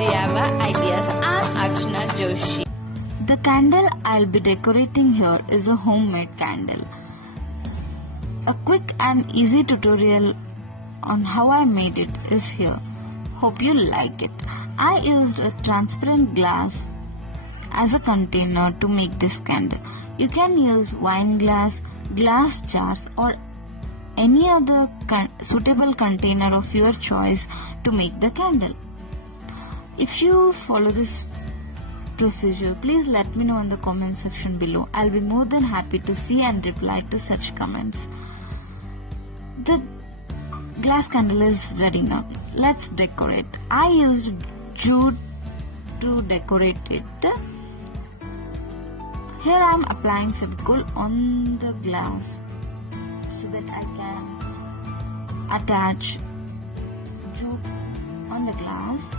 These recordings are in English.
DIY ideas. I'm Archana Joshi. The candle I'll be decorating here is a homemade candle. A quick and easy tutorial on how I made it is here. Hope you like it. I used a transparent glass as a container to make this candle. You can use wine glass, glass jars or any other suitable container of your choice to make the candle. If you follow this procedure, please let me know in the comment section below. I'll be more than happy to see and reply to such comments. The glass candle is ready now. Let's decorate. I used jute to decorate it. Here I am applying Fevicol on the glass so that I can attach jute on the glass.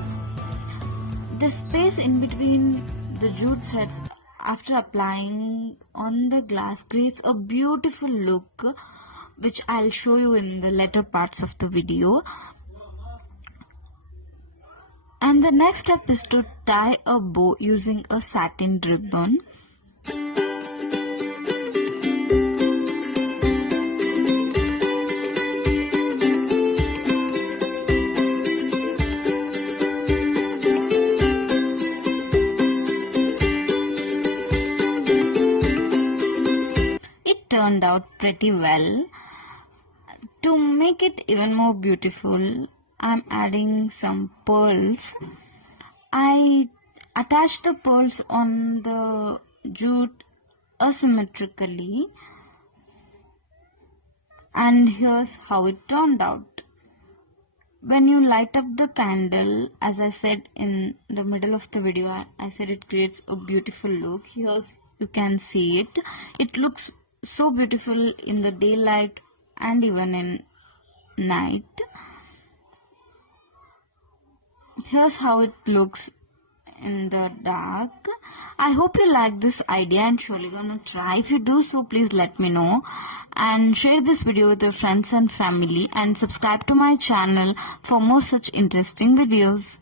The space in between the jute threads after applying on the glass creates a beautiful look, which I'll show you in the later parts of the video. And the next step is to tie a bow using a satin ribbon. Turned out pretty well. To make it even more beautiful, I'm adding some pearls. I attached the pearls on the jute asymmetrically, and here's how it turned out. When you light up the candle, as I said in the middle of the video, I said it creates a beautiful look. Here's you can see it. It looks so beautiful in the daylight and even in night. Here's how it looks in the dark. I hope you like this idea and surely gonna try. If you do so, please let me know and share this video with your friends and family and subscribe to my channel for more such interesting videos.